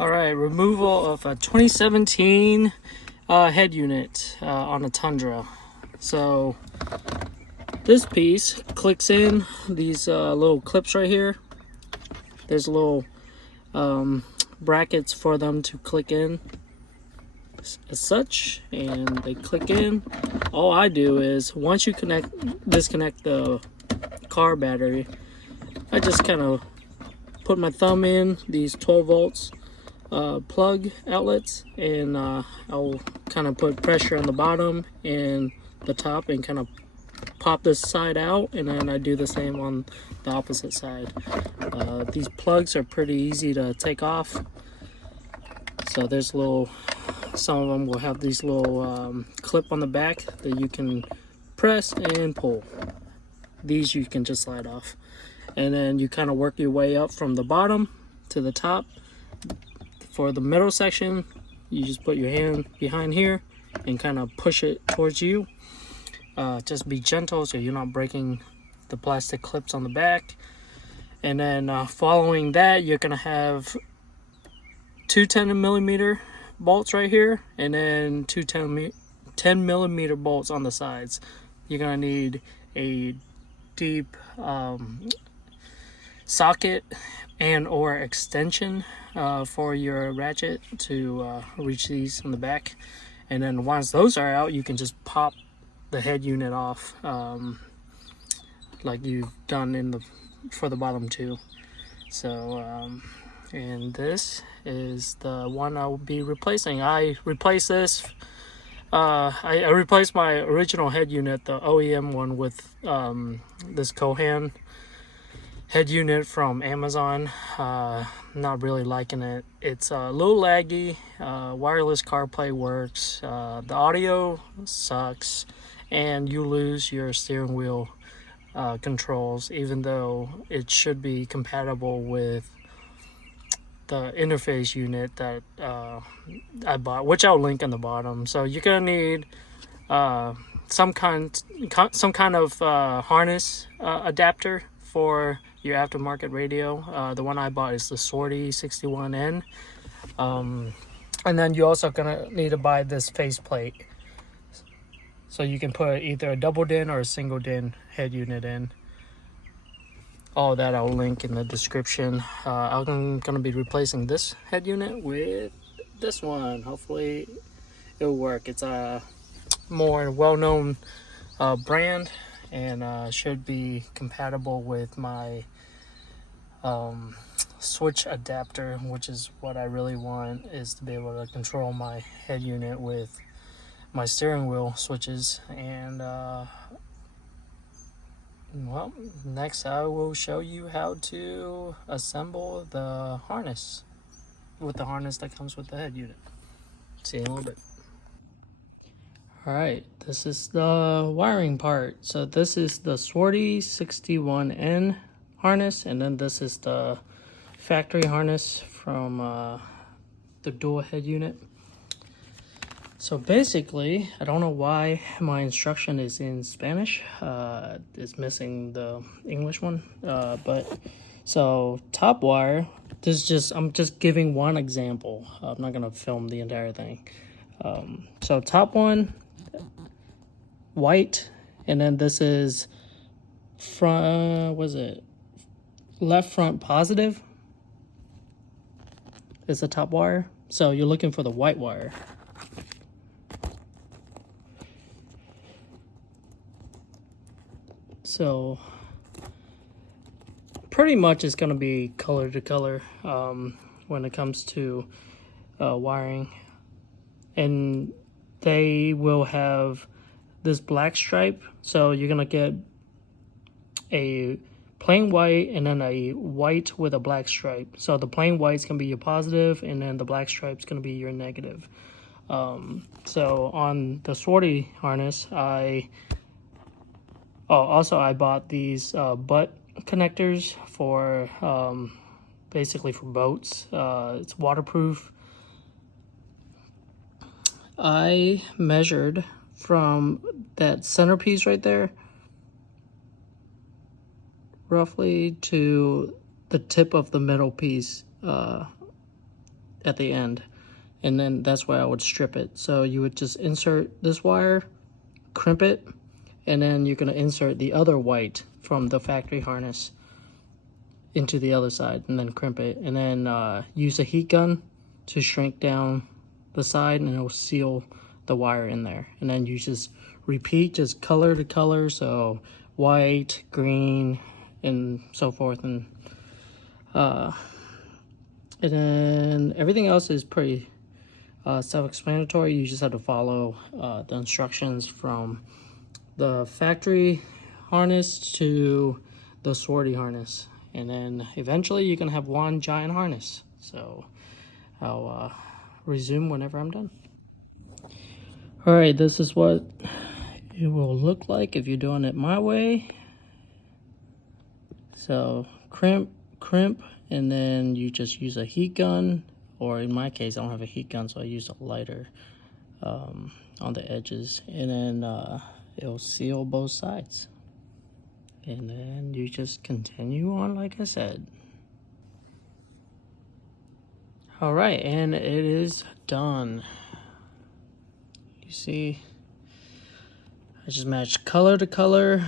All right, removal of a 2017 head unit on a Tundra. So this piece clicks in these little clips right here. There's little brackets for them to click in as such, and they click in. All I do is once you disconnect the car battery, I just kind of put my thumb in these 12 volts plug outlets, and I'll kind of put pressure on the bottom and the top and kind of pop this side out, and then I do the same on the opposite side. These plugs are pretty easy to take off. So there's some of them will have these little clip on the back that you can press and pull. These you can just slide off, and then you kind of work your way up from the bottom to the top. For the middle section, you just put your hand behind here and kind of push it towards you. Just be gentle so you're not breaking the plastic clips on the back. And then following that, you're gonna have two 10mm bolts right here, and then two 10mm bolts on the sides. You're gonna need a deep socket and or extension for your ratchet to reach these on the back. And then once those are out, you can just pop the head unit off like you've done for the bottom two. So and this is the one I will be replacing. I replaced this. I replaced my original head unit, the OEM one, with this Kohan head unit from Amazon. Not really liking it. It's a little laggy. Wireless CarPlay works. The audio sucks, and you lose your steering wheel controls, even though it should be compatible with the interface unit that I bought, which I'll link in the bottom. So you're gonna need some kind of harness adapter for your aftermarket radio. The one I bought is the SWRTY-61N. And then you're also gonna need to buy this faceplate, so you can put either a double DIN or a single DIN head unit in. All that I'll link in the description. I'm gonna be replacing this head unit with this one. Hopefully it'll work. It's a more well-known brand, and should be compatible with my switch adapter, which is what I really want, is to be able to control my head unit with my steering wheel switches. And well, next I will show you how to assemble the harness with the harness that comes with the head unit. See you in a little bit. Alright, this is the wiring part. So this is the SWRTY-61N harness, and then this is the factory harness from the dual head unit. So basically, I don't know why my instruction is in Spanish. It's missing the English one. So top wire, I'm just giving one example. I'm not gonna film the entire thing. So top one, white, and then this is left front positive is the top wire. So you're looking for the white wire. So pretty much it's going to be color to color when it comes to wiring, and they will have this black stripe. So you're going to get a plain white and then a white with a black stripe. So the plain white is going to be your positive, and then the black stripe is going to be your negative. So on the SWRTY harness, I bought these butt connectors for basically for boats. It's waterproof. I measured from that centerpiece right there roughly to the tip of the middle piece at the end, and then that's where I would strip it. So you would just insert this wire, crimp it, and then you're going to insert the other white from the factory harness into the other side, and then crimp it, and then use a heat gun to shrink down the side, and it'll seal the wire in there. And then you just repeat, just color to color, so white, green, and so forth. And then everything else is pretty self-explanatory. You just have to follow the instructions from the factory harness to the SWRTY harness, and then eventually you can have one giant harness. So I'll resume whenever I'm done. All right, this is what it will look like if you're doing it my way. So crimp, and then you just use a heat gun, or in my case I don't have a heat gun, so I use a lighter on the edges, and then it'll seal both sides. And then you just continue on like I said. All right, and it is done. You see, I just matched color to color.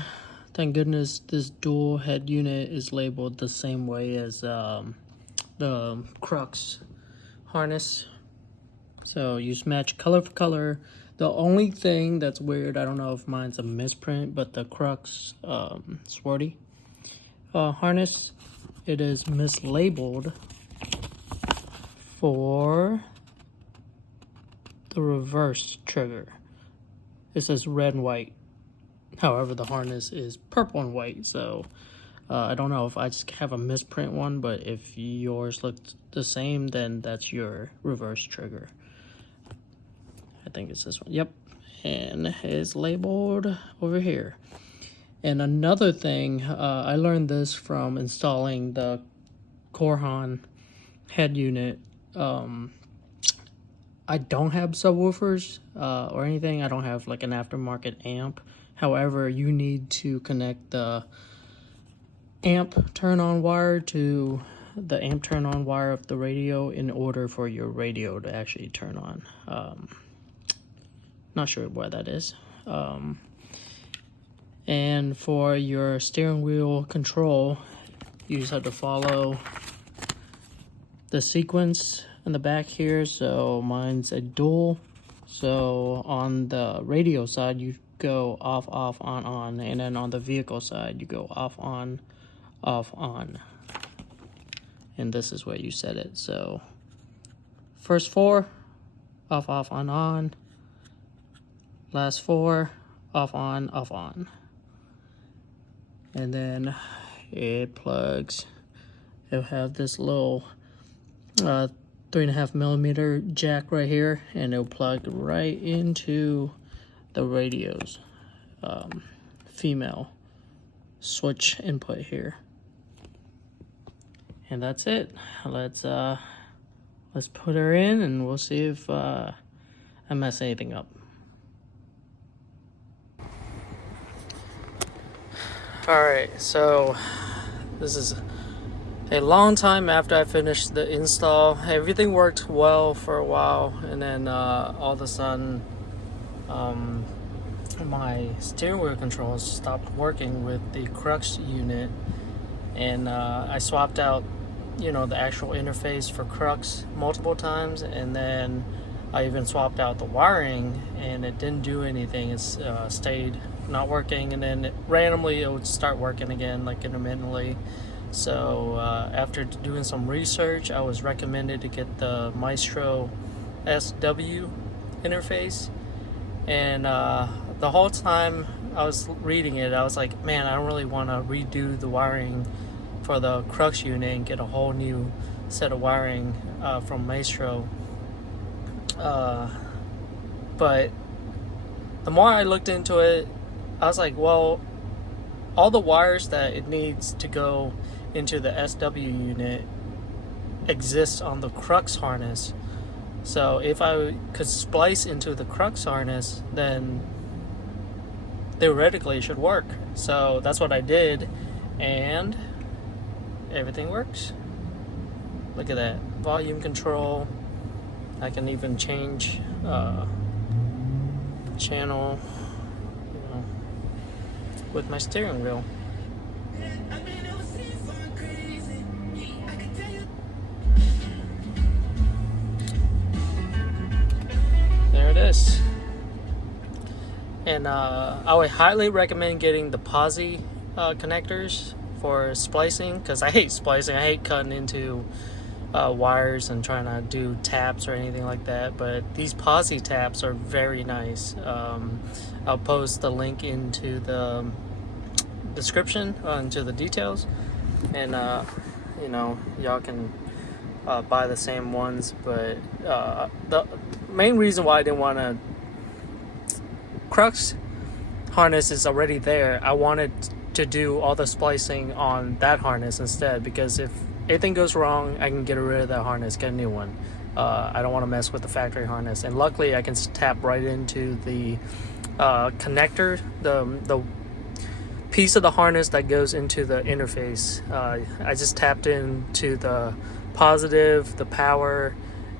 Thank goodness this dual head unit is labeled the same way as the Crux harness. So you just match color for color. The only thing that's weird, I don't know if mine's a misprint, but the Crux SWRTY harness, it is mislabeled for the reverse trigger. It says red and white. However, the harness is purple and white, so I don't know if I just have a misprint one, but if yours looked the same, then that's your reverse trigger. I think it's this one. Yep. And it's labeled over here. And another thing, I learned this from installing the Corhan head unit. I don't have subwoofers or anything. I don't have like an aftermarket amp. However, you need to connect the amp turn-on wire to the amp turn-on wire of the radio in order for your radio to actually turn on. Not sure why that is. And for your steering wheel control, you just have to follow the sequence in the back here. So mine's a dual. So on the radio side, you go off, on, and then on the vehicle side, you go off, on. And this is where you set it. So first 4, off, on. Last 4, off, on. And then it plugs. It'll have this little 3.5mm jack right here, and it'll plug right into the radio's female switch input here. And that's it. Let's put her in, and we'll see if I mess anything up. Alright, so this is a long time after I finished the install. Everything worked well for a while, and then all of a sudden my steering wheel controls stopped working with the Crux unit, and I swapped out, you know, the actual interface for Crux multiple times, and then I even swapped out the wiring, and it didn't do anything. It stayed not working, and then randomly it would start working again, like intermittently. So after doing some research, I was recommended to get the Maestro SW interface, and the whole time I was reading it, I was like, man, I don't really want to redo the wiring for the Crux unit and get a whole new set of wiring from Maestro. But the more I looked into it, I was like, well, all the wires that it needs to go into the SW unit exists on the Crux harness. So if I could splice into the Crux harness, then theoretically it should work. So that's what I did, and everything works. Look at that. Volume control, I can even change channel, you know, with my steering wheel. There it is. And I would highly recommend getting the posi connectors for splicing, because I hate splicing. I hate cutting into wires and trying to do taps or anything like that, but these posi taps are very nice. I'll post the link into the description, into the details, and you know, y'all can buy the same ones. But the main reason why I didn't want to, Crux harness is already there. I wanted to do all the splicing on that harness instead, because if anything goes wrong, I can get rid of that harness, get a new one. I don't want to mess with the factory harness, and luckily I can tap right into the connector, the piece of the harness that goes into the interface. I just tapped into the positive, the power,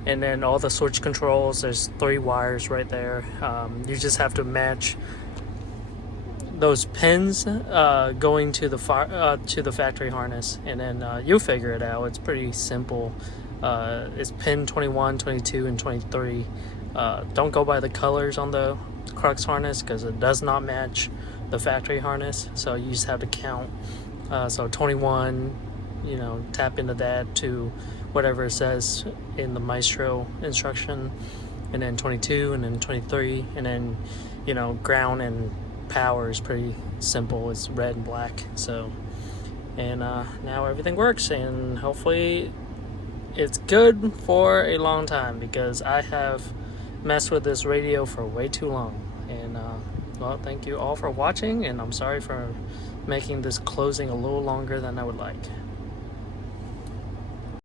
and then all the switch controls. There's 3 wires right there. You just have to match those pins going to the factory harness, and then you'll figure it out. It's pretty simple. It's pin 21, 22, and 23. Don't go by the colors on the Crux harness, because it does not match the factory harness, so you just have to count. So 21, you know, tap into that to whatever it says in the Maestro instruction, and then 22, and then 23, and then, you know, ground and power is pretty simple. It's red and black. So, and now everything works, and hopefully it's good for a long time, because I have messed with this radio for way too long. And well, thank you all for watching, and I'm sorry for making this closing a little longer than I would like.